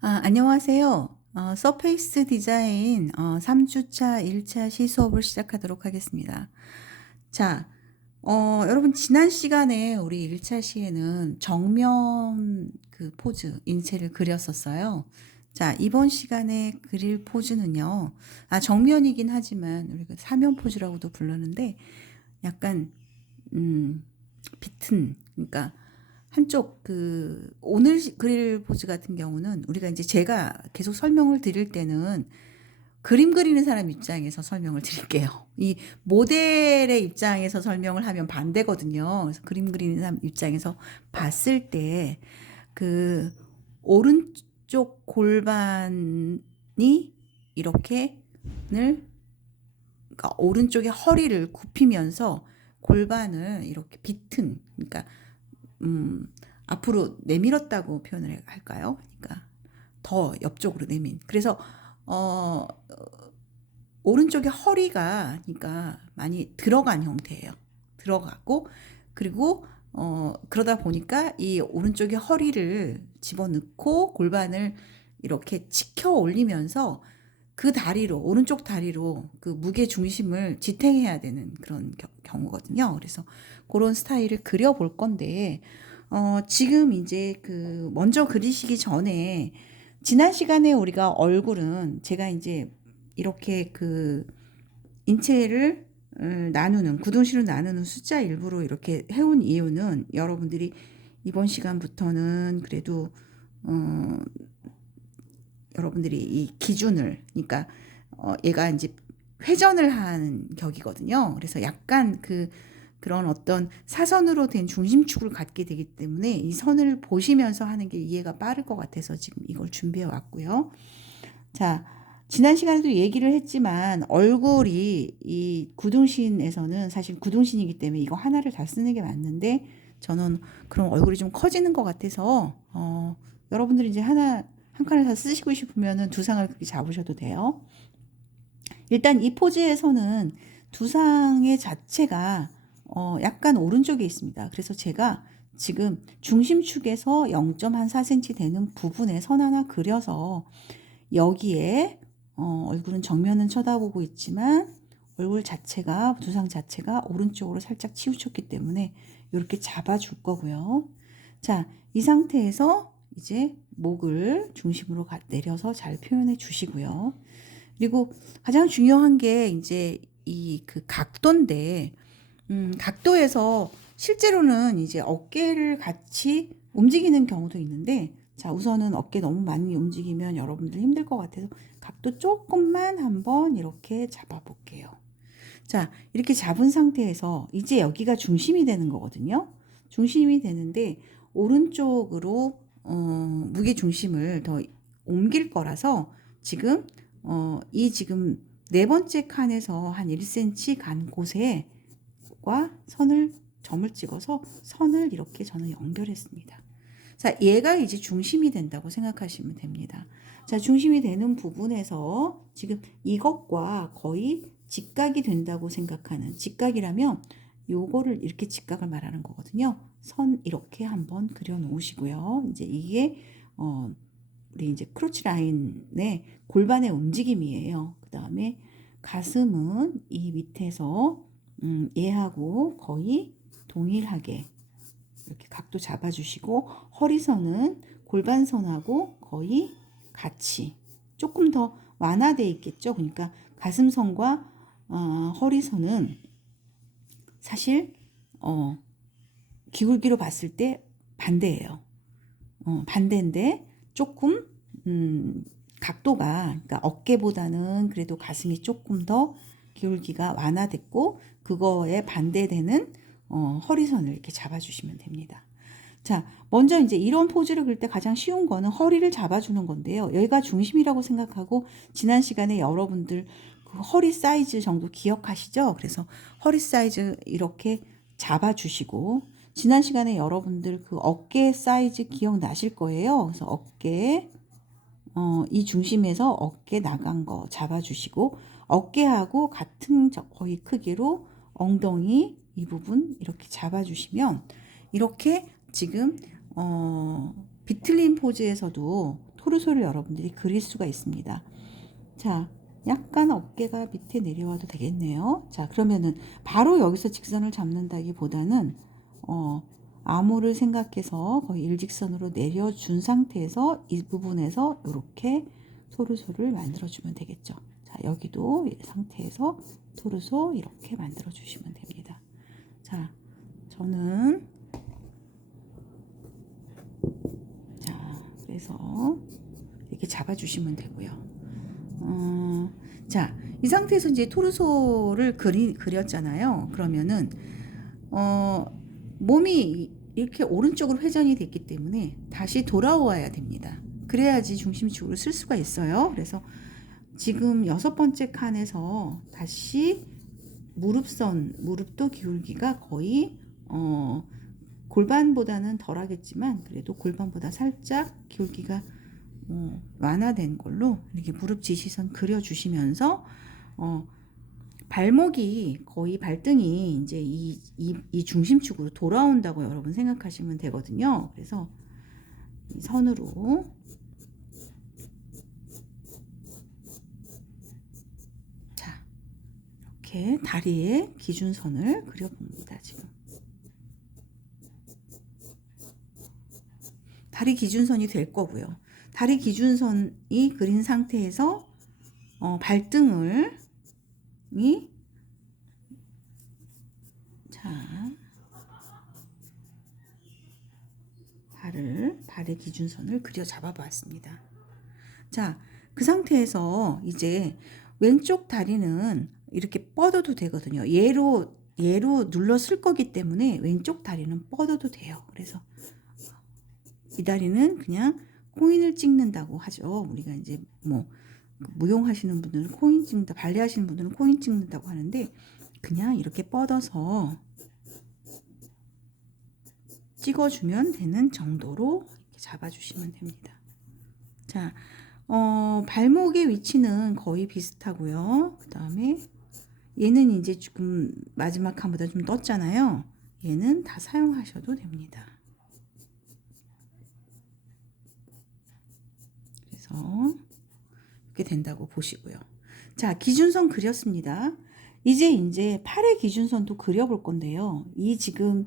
안녕하세요. 서페이스 디자인 3주차 1차 시수업을 시작하도록 하겠습니다. 자, 여러분 지난 시간에 우리 1차 시에는 정면 그 포즈, 인체를 그렸었어요. 자, 이번 시간에 그릴 포즈는요. 정면이긴 하지만 우리가 사면 포즈라고도 부르는데 약간 비튼, 그러니까 한쪽 오늘 그릴 포즈 같은 경우는 우리가 이제 제가 계속 설명을 드릴 때는 그림 그리는 사람 입장에서 설명을 드릴게요. 이 모델의 입장에서 설명을 하면 반대거든요. 그래서 그림 그리는 사람 입장에서 봤을 때 그 오른쪽 골반이 이렇게 그러니까 오른쪽의 허리를 굽히면서 골반을 이렇게 비튼, 그러니까 앞으로 내밀었다고 표현을 할까요? 그러니까 더 옆쪽으로 내민. 그래서 어, 오른쪽의 허리가 그러니까 많이 들어간 형태예요. 들어가고 그리고 그러다 보니까 이 오른쪽의 허리를 집어넣고 골반을 이렇게 치켜 올리면서 그 다리로 오른쪽 다리로 그 무게 중심을 지탱해야 되는 그런 경우거든요. 그래서 그런 스타일을 그려 볼 건데 지금 이제 먼저 그리시기 전에 지난 시간에 우리가 얼굴은 제가 이제 이렇게 인체를 나누는 구동식으로 나누는 숫자 일부로 이렇게 해온 이유는 여러분들이 이번 시간부터는 그래도 여러분들이 이 기준을 그러니까 얘가 이제 회전을 하는 격이거든요. 그래서 약간 그런 어떤 사선으로 된 중심축을 갖게 되기 때문에 이 선을 보시면서 하는 게 이해가 빠를 것 같아서 지금 이걸 준비해 왔고요. 자, 지난 시간에도 얘기를 했지만 얼굴이 이 구등신에서는 사실 구등신이기 때문에 이거 하나를 다 쓰는 게 맞는데 저는 그럼 얼굴이 좀 커지는 것 같아서 여러분들이 이제 한 칸을 다 쓰시고 싶으면은 두상을 그렇게 잡으셔도 돼요. 일단 이 포즈에서는 두상의 자체가 약간 오른쪽에 있습니다. 그래서 제가 지금 중심축에서 0.4cm 되는 부분에 선 하나 그려서 여기에 얼굴은 정면은 쳐다보고 있지만 얼굴 자체가 두상 자체가 오른쪽으로 살짝 치우쳤기 때문에 이렇게 잡아줄 거고요. 자, 이 상태에서 이제 목을 중심으로 내려서 잘 표현해 주시고요. 그리고 가장 중요한 게 이제 이 각도인데, 각도에서 실제로는 이제 어깨를 같이 움직이는 경우도 있는데, 자, 우선은 어깨 너무 많이 움직이면 여러분들 힘들 것 같아서 각도 조금만 한번 이렇게 잡아 볼게요. 자, 이렇게 잡은 상태에서 이제 여기가 중심이 되는 거거든요. 중심이 되는데, 오른쪽으로, 무게 중심을 더 옮길 거라서 지금 지금 네 번째 칸에서 한 1cm 간 곳에 선을 점을 찍어서 선을 이렇게 저는 연결했습니다. 자, 얘가 이제 중심이 된다고 생각하시면 됩니다. 자, 중심이 되는 부분에서 지금 이것과 거의 직각이 된다고 생각하는 직각이라면 요거를 이렇게 직각을 말하는 거거든요. 선 이렇게 한번 그려 놓으시고요. 이제 이게 우리 이제 크로치 라인의 골반의 움직임이에요. 그 다음에 가슴은 이 밑에서 얘하고 거의 동일하게 이렇게 각도 잡아주시고 허리선은 골반선하고 거의 같이 조금 더 완화되어 있겠죠. 그러니까 가슴선과 허리선은 사실 기울기로 봤을 때 반대예요. 반대인데 조금 각도가 그러니까 어깨보다는 그래도 가슴이 조금 더 기울기가 완화됐고 그거에 반대되는 허리선을 이렇게 잡아주시면 됩니다. 자, 먼저 이제 이런 포즈를 그릴 때 가장 쉬운 거는 허리를 잡아주는 건데요. 여기가 중심이라고 생각하고 지난 시간에 여러분들 그 허리 사이즈 정도 기억하시죠? 그래서 허리 사이즈 이렇게 잡아주시고 지난 시간에 여러분들 그 어깨 사이즈 기억나실 거예요. 그래서 어깨 이 중심에서 어깨 나간 거 잡아주시고 어깨하고 같은 거의 크기로 엉덩이 이 부분 이렇게 잡아주시면 이렇게 지금 비틀린 포즈에서도 토르소를 여러분들이 그릴 수가 있습니다. 자, 약간 어깨가 밑에 내려와도 되겠네요. 자, 그러면은 바로 여기서 직선을 잡는다기보다는 암호를 생각해서 거의 일직선으로 내려준 상태에서 이 부분에서 이렇게 토르소를 만들어주면 되겠죠. 자, 여기도 이 상태에서 토르소 이렇게 만들어 주시면 됩니다. 자, 저는 그래서 이렇게 잡아주시면 되고요. 자, 이 상태에서 이제 토르소를 그렸잖아요. 그러면은 몸이 이렇게 오른쪽으로 회전이 됐기 때문에 다시 돌아와야 됩니다. 그래야지 중심축으로 쓸 수가 있어요. 그래서 지금 6번째 칸에서 다시 무릎도 기울기가 거의 골반보다는 덜 하겠지만 그래도 골반보다 살짝 기울기가 완화된 걸로 이렇게 무릎 지시선 그려주시면서 발목이 거의 발등이 이제 이 중심축으로 돌아온다고 여러분 생각하시면 되거든요. 그래서 이 선으로 자, 이렇게 다리에 기준선을 그려봅니다. 지금 다리 기준선이 될 거고요. 다리 기준선이 그린 상태에서 발등을 자, 발의 기준선을 그려 잡아 보았습니다. 자, 그 상태에서 이제 왼쪽 다리는 이렇게 뻗어도 되거든요. 얘로 눌러 쓸 거기 때문에 왼쪽 다리는 뻗어도 돼요. 그래서 이 다리는 그냥 코인을 찍는다고 하죠. 우리가 이제 뭐 무용하시는 분들은 코인 찍는다, 발레 하시는 분들은 코인 찍는다고 하는데 그냥 이렇게 뻗어서 찍어주면 되는 정도로 이렇게 잡아주시면 됩니다. 자, 발목의 위치는 거의 비슷하고요. 그 다음에 얘는 이제 조금 마지막 칸보다 좀 떴잖아요. 얘는 다 사용하셔도 됩니다. 그래서 이렇게 된다고 보시고요. 자, 기준선 그렸습니다. 이제 팔의 기준선도 그려볼 건데요. 이 지금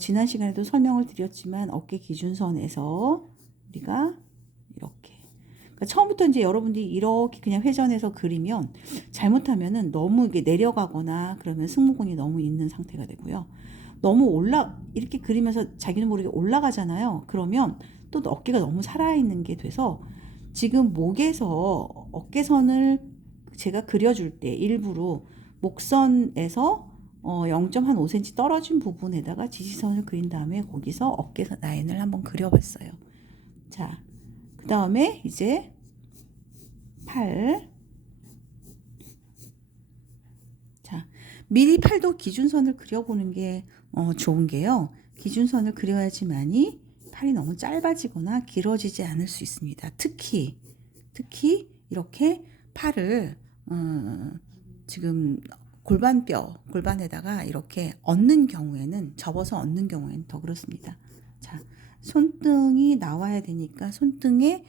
지난 시간에도 설명을 드렸지만 어깨 기준선에서 우리가 이렇게 그러니까 처음부터 이제 여러분들이 이렇게 그냥 회전해서 그리면 잘못하면은 너무 이게 내려가거나 그러면 승모근이 너무 있는 상태가 되고요. 너무 이렇게 그리면서 자기는 모르게 올라가잖아요. 그러면 또 어깨가 너무 살아있는 게 돼서 지금 목에서 어깨선을 제가 그려줄 때 일부러 목선에서 0.5cm 떨어진 부분에다가 지지선을 그린 다음에 거기서 어깨 라인을 한번 그려봤어요. 자, 그 다음에 이제 팔. 자, 미리 팔도 기준선을 그려보는 게 좋은 게요. 기준선을 그려야지만이 팔이 너무 짧아지거나 길어지지 않을 수 있습니다. 특히 이렇게 팔을 지금 골반에다가 이렇게 얹는 경우에는 접어서 얹는 경우에는 더 그렇습니다. 자, 손등이 나와야 되니까 손등의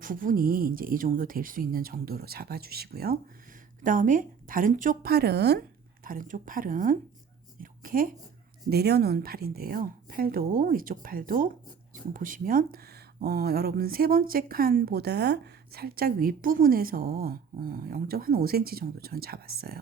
부분이 이제 이 정도 될 수 있는 정도로 잡아주시고요. 그 다음에 다른 쪽 팔은 이렇게 내려놓은 팔인데요. 이쪽 팔도 지금 보시면 여러분 3번째 칸보다 살짝 윗부분에서 0.5cm 정도 전 잡았어요.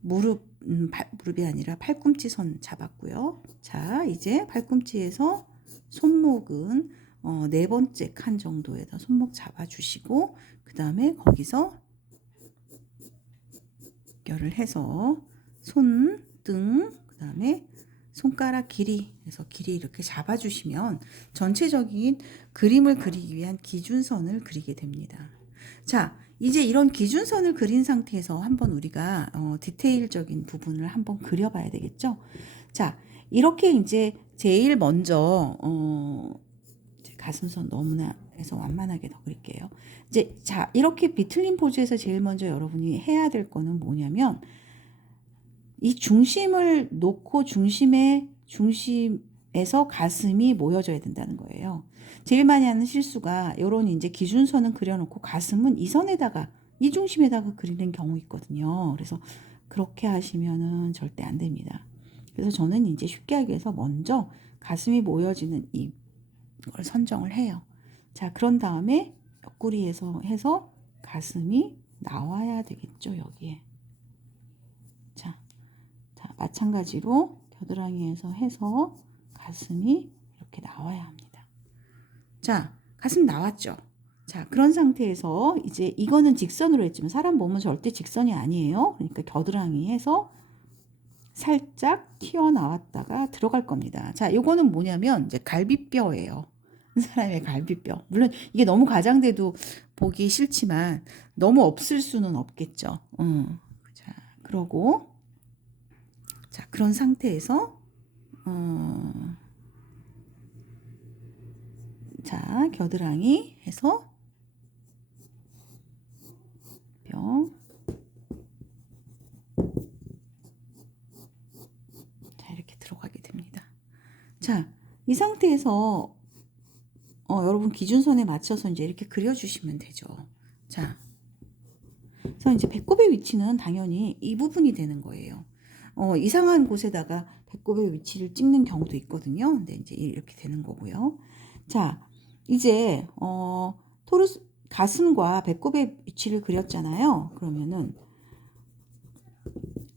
무릎이 아니라 팔꿈치 선 잡았고요. 자, 이제 팔꿈치에서 손목은 4번째 칸 정도에다 손목 잡아주시고 그 다음에 거기서 연결을 해서 손등 그 다음에 손가락 길이에서 길이 이렇게 잡아주시면 전체적인 그림을 그리기 위한 기준선을 그리게 됩니다. 자, 이제 이런 기준선을 그린 상태에서 한번 우리가 디테일적인 부분을 한번 그려봐야 되겠죠. 자, 이렇게 이제 제일 먼저 가슴선 너무나 해서 완만하게 더 그릴게요. 이제 자, 이렇게 비틀린 포즈에서 제일 먼저 여러분이 해야 될 거는 뭐냐면 이 중심을 놓고 중심의 에서 가슴이 모여져야 된다는 거예요. 제일 많이 하는 실수가 요런 이제 기준선은 그려놓고 가슴은 이 선에다가 이 중심에다가 그리는 경우 있거든요. 그래서 그렇게 하시면은 절대 안 됩니다. 그래서 저는 이제 쉽게 하기 위해서 먼저 가슴이 모여지는 이걸 선정을 해요. 자, 그런 다음에 옆구리에서 해서 가슴이 나와야 되겠죠, 여기에. 자, 마찬가지로 겨드랑이에서 해서 가슴이 이렇게 나와야 합니다. 자, 가슴 나왔죠. 자, 그런 상태에서 이제 이거는 직선으로 했지만 사람 몸은 절대 직선이 아니에요. 그러니까 겨드랑이에서 살짝 튀어나왔다가 들어갈 겁니다. 자, 요거는 뭐냐면 이제 갈비뼈예요. 사람의 갈비뼈. 물론 이게 너무 과장돼도 보기 싫지만 너무 없을 수는 없겠죠. 자, 그러고 자, 그런 상태에서 자, 겨드랑이 해서 뼈. 자, 이렇게 들어가게 됩니다. 자, 이 상태에서 여러분 기준선에 맞춰서 이제 이렇게 그려주시면 되죠. 자, 그래서 이제 배꼽의 위치는 당연히 이 부분이 되는 거예요. 이상한 곳에다가 배꼽의 위치를 찍는 경우도 있거든요. 근데 이제 이렇게 되는 거고요. 자, 이제 토르스 가슴과 배꼽의 위치를 그렸잖아요. 그러면은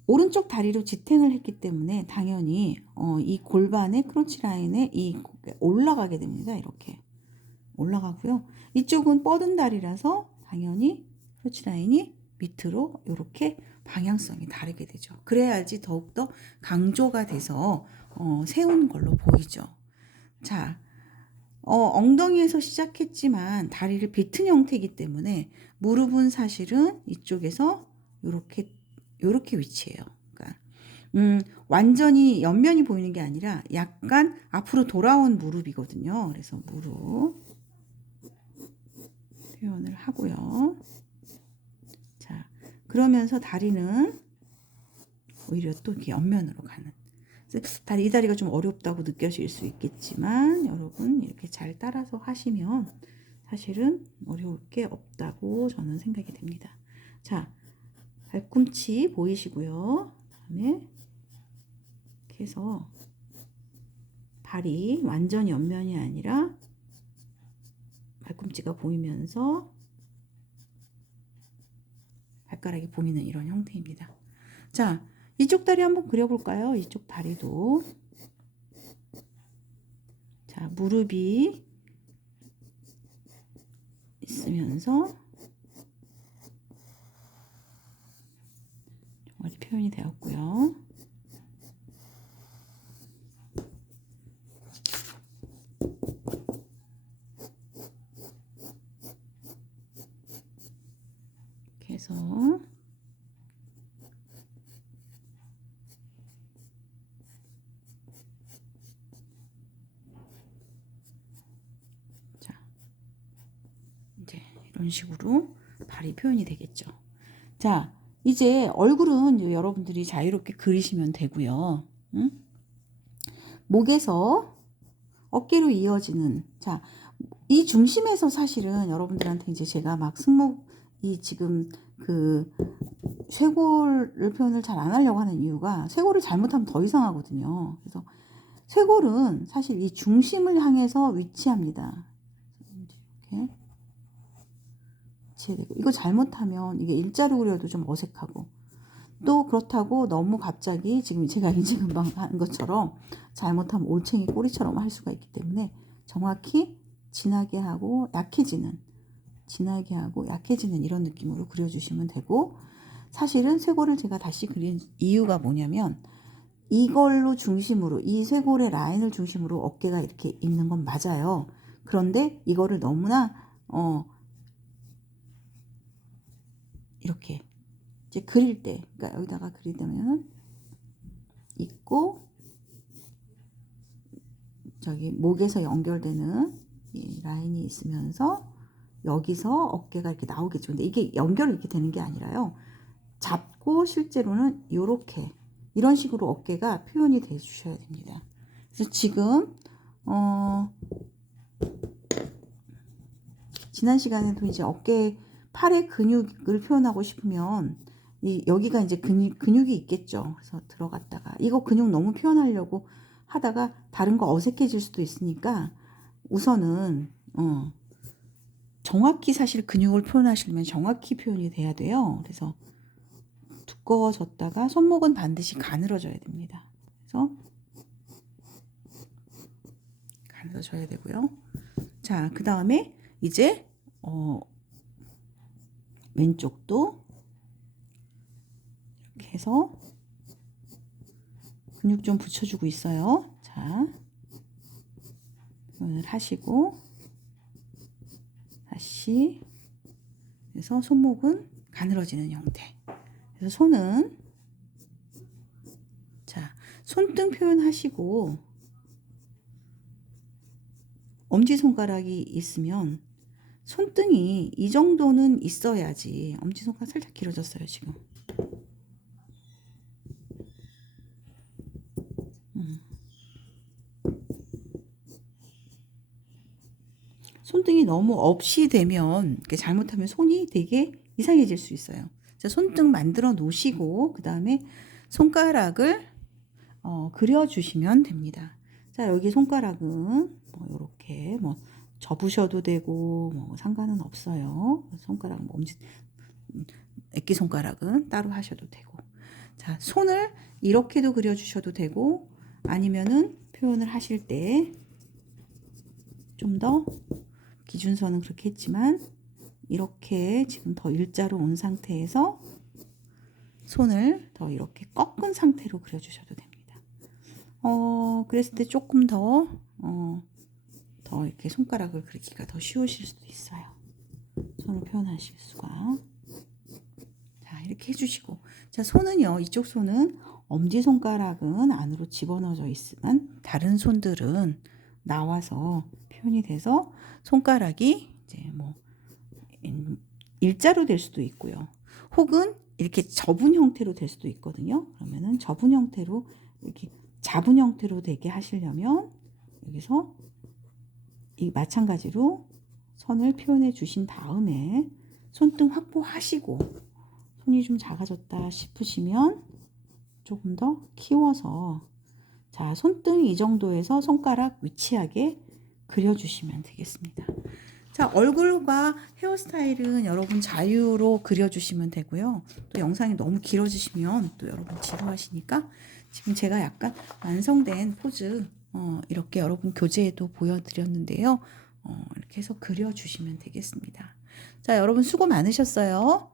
오른쪽 다리로 지탱을 했기 때문에 당연히 이 골반의 크로치 라인에 이 올라가게 됩니다. 이렇게 올라가고요. 이쪽은 뻗은 다리라서 당연히 크로치 라인이 밑으로 이렇게 방향성이 다르게 되죠. 그래야지 더욱더 강조가 돼서 세운 걸로 보이죠. 자, 엉덩이에서 시작했지만 다리를 비튼 형태이기 때문에 무릎은 사실은 이쪽에서 요렇게 위치해요. 그러니까 완전히 옆면이 보이는 게 아니라 약간 앞으로 돌아온 무릎이거든요. 그래서 무릎 표현을 하고요. 자, 그러면서 다리는 오히려 또 이렇게 옆면으로 가는. 이 다리가 좀 어렵다고 느껴질 수 있겠지만 여러분 이렇게 잘 따라서 하시면 사실은 어려울 게 없다고 저는 생각이 됩니다. 자, 발꿈치 보이시고요. 그다음에 이렇게 해서 발이 완전 옆면이 아니라 발꿈치가 보이면서 발가락이 보이는 이런 형태입니다. 자, 이쪽 다리 한번 그려볼까요? 이쪽 다리도. 자, 무릎이 있으면서 종아리 표현이 되었고요. 이렇게 해서 이런 식으로 발이 표현이 되겠죠. 자, 이제 얼굴은 여러분들이 자유롭게 그리시면 되고요. 응? 목에서 어깨로 이어지는, 자, 이 중심에서 사실은 여러분들한테 이제 제가 막 승모이 지금 그 쇄골을 표현을 잘 안 하려고 하는 이유가 쇄골을 잘못하면 더 이상하거든요. 그래서 쇄골은 사실 이 중심을 향해서 위치합니다. 이렇게. 이거 잘못하면 이게 일자로 그려도 좀 어색하고 또 그렇다고 너무 갑자기 지금 제가 이제 금방 한 것처럼 잘못하면 올챙이 꼬리처럼 할 수가 있기 때문에 정확히 진하게 하고 약해지는 이런 느낌으로 그려주시면 되고, 사실은 쇄골을 제가 다시 그린 이유가 뭐냐면 이걸로 중심으로 이 쇄골의 라인을 중심으로 어깨가 이렇게 있는 건 맞아요. 그런데 이거를 너무나 이렇게 이제 그릴 때, 그러니까 여기다가 그리려면 있고 저기 목에서 연결되는 이 라인이 있으면서 여기서 어깨가 이렇게 나오겠죠. 근데 이게 연결이 이렇게 되는 게 아니라요. 잡고 실제로는 이렇게 이런 식으로 어깨가 표현이 돼 주셔야 됩니다. 그래서 지금 지난 시간에도 이제 어깨 팔의 근육을 표현하고 싶으면 여기가 이제 근육이 있겠죠. 그래서 들어갔다가 이거 근육 너무 표현하려고 하다가 다른 거 어색해질 수도 있으니까 우선은 정확히 사실 근육을 표현하시려면 정확히 표현이 돼야 돼요. 그래서 두꺼워졌다가 손목은 반드시 가늘어져야 됩니다. 그래서 가늘어져야 되고요. 자, 그 다음에 이제 왼쪽도 이렇게 해서 근육 좀 붙여주고 있어요. 자, 표현을 하시고 다시 그래서 손목은 가늘어지는 형태. 그래서 손은 자, 손등 표현하시고 엄지손가락이 있으면 손등이 이 정도는 있어야지. 엄지손가락 살짝 길어졌어요, 지금. 손등이 너무 없이 되면 이렇게 잘못하면 손이 되게 이상해질 수 있어요. 자, 손등 만들어 놓으시고 그 다음에 손가락을 그려주시면 됩니다. 자, 여기 손가락은 뭐 이렇게 뭐 접으셔도 되고 뭐 상관은 없어요. 손가락 뭐 액기 손가락은 따로 하셔도 되고. 자, 손을 이렇게도 그려주셔도 되고 아니면은 표현을 하실 때 좀 더 기준선은 그렇게 했지만 이렇게 지금 더 일자로 온 상태에서 손을 더 이렇게 꺾은 상태로 그려주셔도 됩니다. 그랬을 때 조금 더 이렇게 손가락을 그리기가 더 쉬우실 수도 있어요. 손을 표현하실 수가. 자, 이렇게 해주시고. 자, 손은요, 이쪽 손은 엄지손가락은 안으로 집어넣어져 있으면 다른 손들은 나와서 표현이 돼서 손가락이 이제 뭐 일자로 될 수도 있고요. 혹은 이렇게 접은 형태로 될 수도 있거든요. 그러면은 접은 형태로 이렇게 잡은 형태로 되게 하시려면 여기서 이 마찬가지로 선을 표현해 주신 다음에 손등 확보하시고 손이 좀 작아졌다 싶으시면 조금 더 키워서 자, 손등 이 정도에서 손가락 위치하게 그려주시면 되겠습니다. 자, 얼굴과 헤어스타일은 여러분 자유로 그려주시면 되고요. 또 영상이 너무 길어지시면 또 여러분 지루하시니까 지금 제가 약간 완성된 포즈 이렇게 여러분 교재에도 보여드렸는데요. 이렇게 해서 그려주시면 되겠습니다. 자, 여러분 수고 많으셨어요.